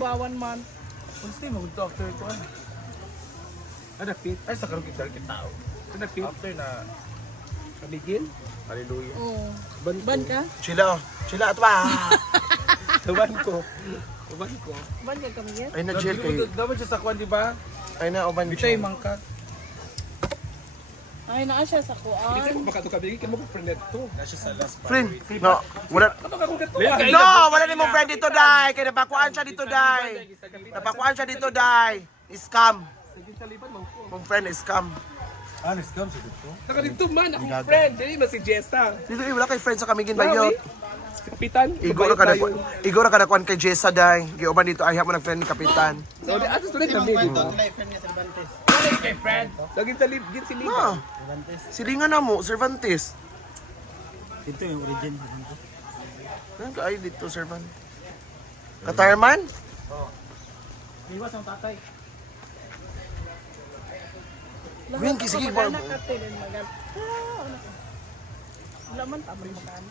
Bawan man. Honestly, magpunta after ito ah. Napit? Ay, sa karong kita tao. Napit? After na kabigil? Hallelujah. Oo. Ban ka? Chila, chila at ba? Tuban ko. Tuban ko. Ban ka kami yan? Ay na jail kayo. Dapat siya sa kwan, di ba? Ay na oban Bitay jail. mangka. Ay, naa siya sa Bitay kuan. mo baka ito kabigil. Kaya mo ko friend ito. Nasa sa last Friend, no, wala. Ano ka kung ito? No, wala ni mong friend dito, Day. Kaya napakuan siya dito, Day. Napakuan siya dito, Day. Scam. Mong friend, scam. Ah, scam siya dito? Saka dito man, akong friend. Dili ba si Jessa? Dito, wala kay friend sa Kamigin Bayot. Si Kapitan. Igor ka nakuan kay Jessa, Day. Gioban dito, ay mo ng friend ni Kapitan. So, di atos tuloy kami. Wala kay friend. Laging sa gin si Liga. Ah, silingan na mo, Cervantes. Ito yung origin. Ano ka ay dito, Cervantes? Katarman? Iwas ang tatay. Winky, sige ba? Magana ka din magan. Wala man tamay makan.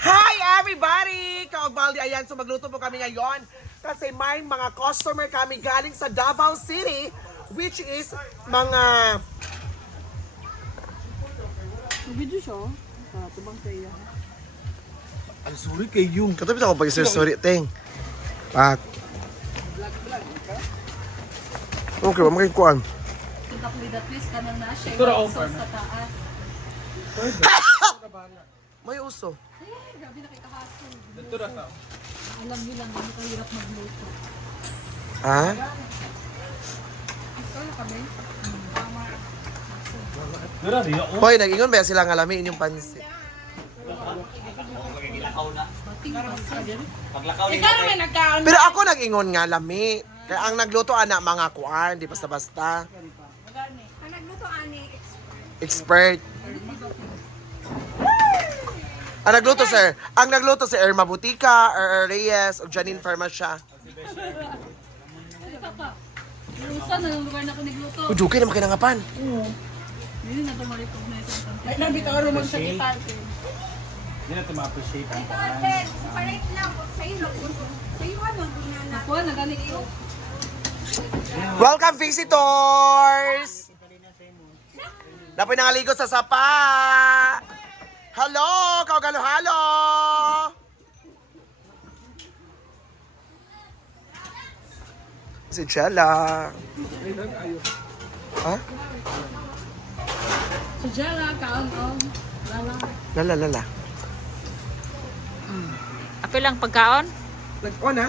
Hi everybody! Kaogbaldi, ayan, so magluto po kami ngayon kasi may mga customer kami galing sa Davao City which is mga... Video siya. Tubang sa iya. Ang sorry kay yung... Katapit ako pag sorry, Teng. Pak. Okay, ba makikuan? Kapulida twist ka nang na siya. Ito raw, So, sa taas. May uso. Eh, grabe na kay kahason. Dito na ka. Alam niyo lang, hindi kahirap magluto. Ha? Ito na kami. Dira, di ako. Hoy, nag-ingon ba sila ng alamin yung pansit? Ikaw naman nagkaan. Pero ako nag-ingon nga lami. Kaya ang nagluto anak mga kuan, di basta-basta. Ang nagluto ani, Expert. Ang nagluto sir, ang nagluto si Irma Butika, Reyes, o Janine Farmasya. Ay, papa. Lusa na yung lugar na ako nagluto. Ujukin naman kinangapan. Hindi na ito ma-recognize ang content. Ay, nabi ka rin magsakitan. Hindi na ito ma-appreciate ang Separate lang. Sa'yo lang. Sa'yo ano? Ako, nagaling iyo. Welcome visitors! Dapat nangaligo sa sapa! Hello! Kaugalo-halo! Si Chela. Ha? So, Jella, kaon-on. Lala. Lala. Apil lang pagkaon? Nag-on ha?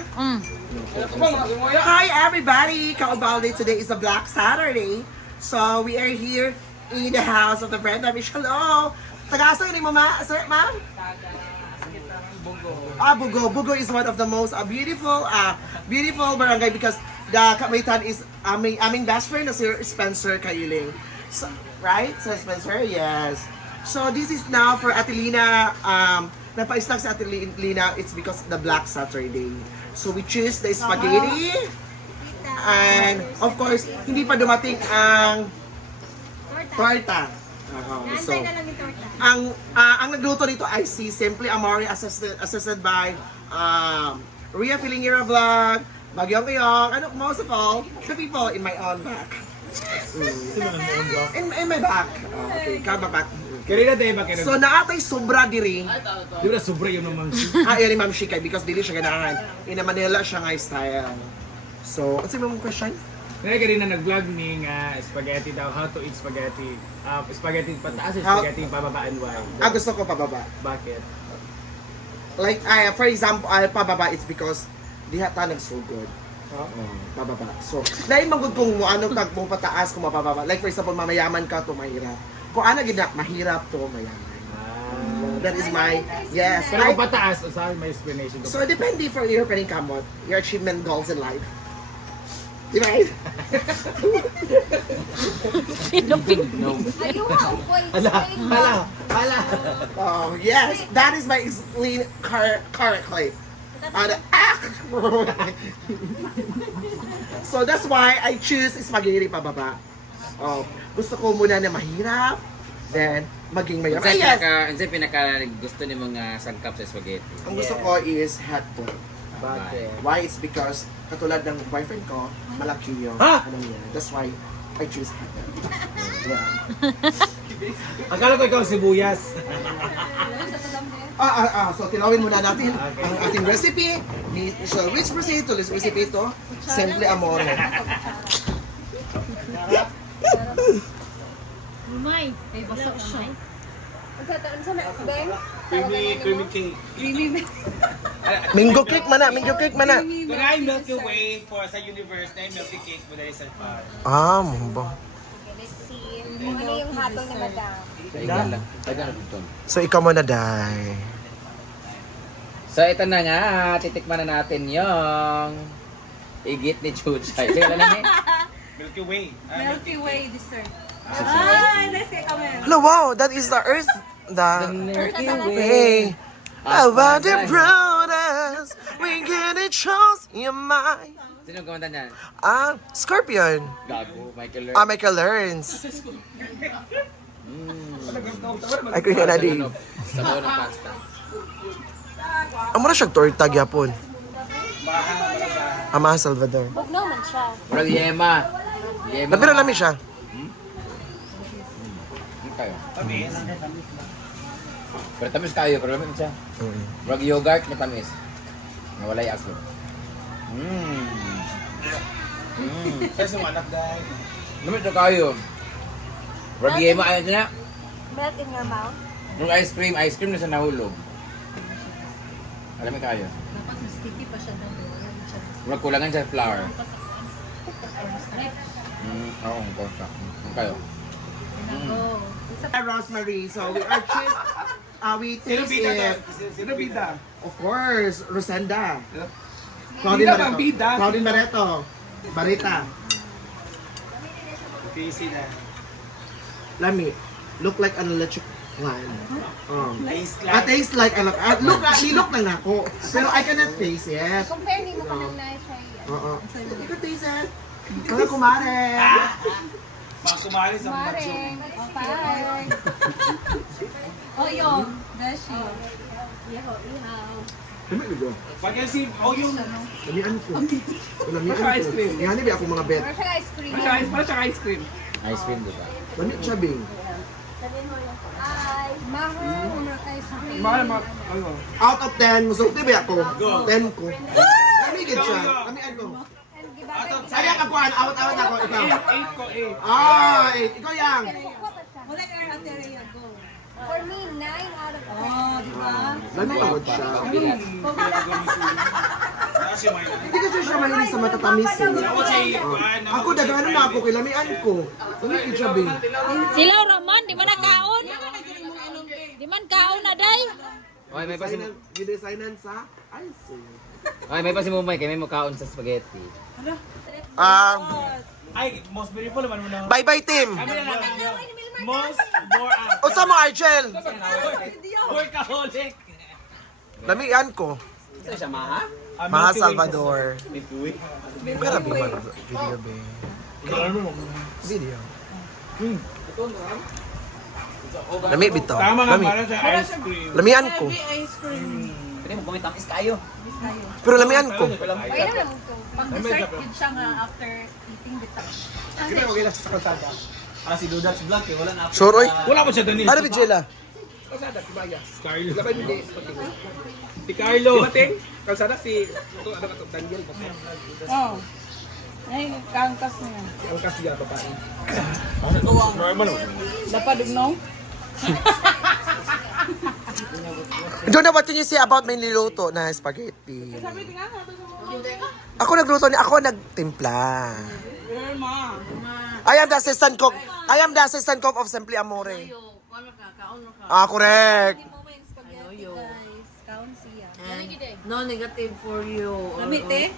Hi! Hi everybody! Kaubalde, today is a Black Saturday. So we are here in the house of the Brenda Michelle. Hello! Tagasa ni mama, sir, ma'am? Bugo. Bugo is one of the most beautiful barangay because the Kamaitan is aming best friend na si Spencer Kailing. So, right? Sir Spencer? Yes. So this is now for Atelina. Napa-stock si Atelina, it's because the Black Saturday. So we choose the spaghetti. And of course, hindi pa dumating ang torta. So, ang nagluto nito ay si Simply Amari assisted by Ria Filingera Vlog, Bagyong Kayong, and most of all, the people in my own back. In my back. Okay, kama back. Kaya na tayo ba? So naatay sobra diri. Di ba na sobra yun naman siya? Yun ni Ma'am Shikay because dili siya ganahan. In Manila siya nga style. So, what's yung question? Ngayon ka rin na nag-vlog ni spaghetti daw, how to eat spaghetti. Spaghetti pataas at How- spaghetti pababaan why? Gusto ko pababa. Bakit? Like, for example, pababa it's because diha ta nagsugod. Pababa. So, dahil magod kung mo ano tag mo pataas kung mapababa. Like for example, mamayaman ka to mahirap. Kung ano gina mahirap to mayaman. That is my yes. Pero kung pataas, saan may explanation ko? So depende for your pening kamot, your achievement goals in life. Di ba? Ayaw nga, upoy. Hala. Oh yes, that is my explain correctly. So that's why I choose spaghetti pababa. Oh, gusto ko muna na mahirap, then maging mayroon. Unsay Yes! pinaka gusto ni mga sangkap sa spaghetti? Ang gusto ko is hotdog. Bakit? Why? It's because katulad ng boyfriend ko, malaki yung Ha? ano niya. That's why I choose hotdog. Yeah. Akala ko ikaw sibuyas. So tilawin muna natin ang ating recipe. So which proceed to this recipe to? Simple amore. Lumay. Ay, basa siya. Ang sa beng? Creamy cake. Mango cake mana, mango cake mana. Kunay Milky Way for sa universe na yung Milky Cake mo dahil sa par. Mumba. Let's see. Ano yung hatol ni Madam? Tagal ito. So ikaw muna, Day. So ito na nga, titikman na natin yung igit ni Chuchay. Sige lang ni. Milky Way. Milky Way dessert. Ah, nasi kami. Hello, wow, that is the earth. The Milky Way. Way. About the brothers, we get it chose your mind. Sino kumanta niyan? Scorpion. Gago, Michael Learn. Michael Learns. Ay, kuya na din. Sabaw ng pasta. Amo na siyang torta gyapon. Ama Salvador. Bugnaw man siya. Murag yema. Yema. Napira namin siya. Ano kayo? Tamis. Pero tamis kayo, pero lamin siya. Murag yogurt na tamis. Nawalay ako. Kaya sumanap dahil. Lamin siya kayo. Murag yema ayun niya. Melt in your mouth. Murag ice cream na siya nahulog. Alam mo kayo. Dapat mas sticky pa siya daw. Murag kulangan siya flour. Oo, ang kontra. Ano kayo? Rosemary. So we are cheese. We Sino taste bida it. doon? Sino bida? Of course, Rosenda. Bida ba? Bida? Claudine Barreto. Barita. Busy na. Lami, look like an electric plan. Taste Taste like an look lang ako. Pero I cannot taste it. Compare ni mo ka ng nice siya. Oo. You can taste it. Kaya kumare. Mga kumari sa mga Maring. Fine. Oh, yung. Dashi. Ihaw, ihaw. Lami ko. Pag yan si, yung, Lamian ko. Lamian Baka ice ko. cream. Yan ba ako mga bet. Or siya ice cream. para siya ice cream. Ice cream, di ba? Lami siya bing. Ay, mahal. Ice cream. Mahal, ano? Out of 10, musulti ba ako? 10 ko. Lami gid siya. Lamian ko. And gibagay. Sayang ako, out ako. Ikaw. 8 ko, 8. Ikaw yang. Wala ka na area go. For me, 9 out of 10. Oh, di ba? Lami ako siya. Kasi may na. Hindi kasi siya mahilig sa matatamis eh. Ako siya, Ako, dagano na ako, kilamian ko. Lami gid siya bing. Silaw Ramon, di man nakaon? Di man kaon na day? Okay, may pa si Gidesignan sa ice. Okay, may pa si Mumay kay may mukhaon sa spaghetti. ay, most beautiful naman mo na. Bye-bye team. Kami na lang. Most, more, Unsa mo Argel? workaholic. Lamian ko. Isa siya, Maha? Maha Salvador. Milky Way. Grabe man video be. Video. Lami bitaw. Tama nga Lami. para sa ice cream. Lamian ko. Pwede mo gawin tamis kayo. Pero lamian ko. Wala lang ito. Pag dessert, yun siya nga after eating the touch. Okay lang sa kalsada. Si Dudat si Black, wala na Sure oy. Wala pa siya doon. Ano Vigela? Kalsada, si Baya. Carlo. Si Carlo. Si Mating. Kalsada si, ano ka to, Daniel. Oh. Ay, kangkas na yan. Ang kasiya, babae. Napadugnaw? Don't know what can you say about may niluto na spaghetti. Ako nagluto ni ako nagtimpla. Ma. I am the assistant cook. I am the assistant cook of Simply Amore. Correct. No negative for you. Lamite?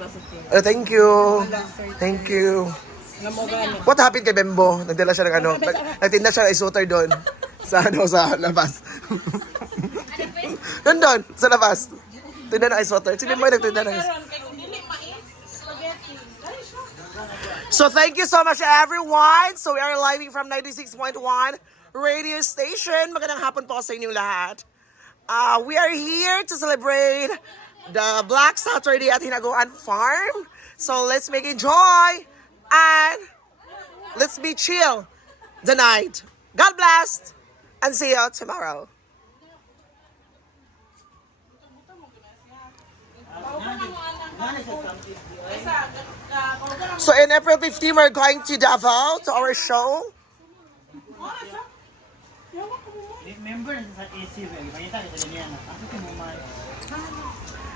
Thank you. Thank you. What happened kay Bembo? Nagdala siya ng ano, nagtinda siya ng isoter doon. Sa ano, sa labas. Doon, sa labas. Tinda ng isoter. Si Bembo ay nagtinda ng So thank you so much everyone. So we are live from 96.1 radio station. Magandang hapon po sa inyong lahat. We are here to celebrate the Black Saturday at Hinaguan Farm. So let's make enjoy and let's be chill the night. God bless and see you tomorrow. So in April 15, we're going to Davao to our show.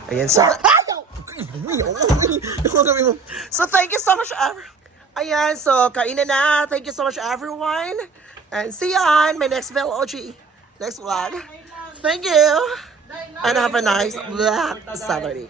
Ayan, so... So thank you so much, ayan, so kainan na. Thank you so much, everyone. And see you on my next vlog. Next vlog. Thank you. And have a nice Black Saturday.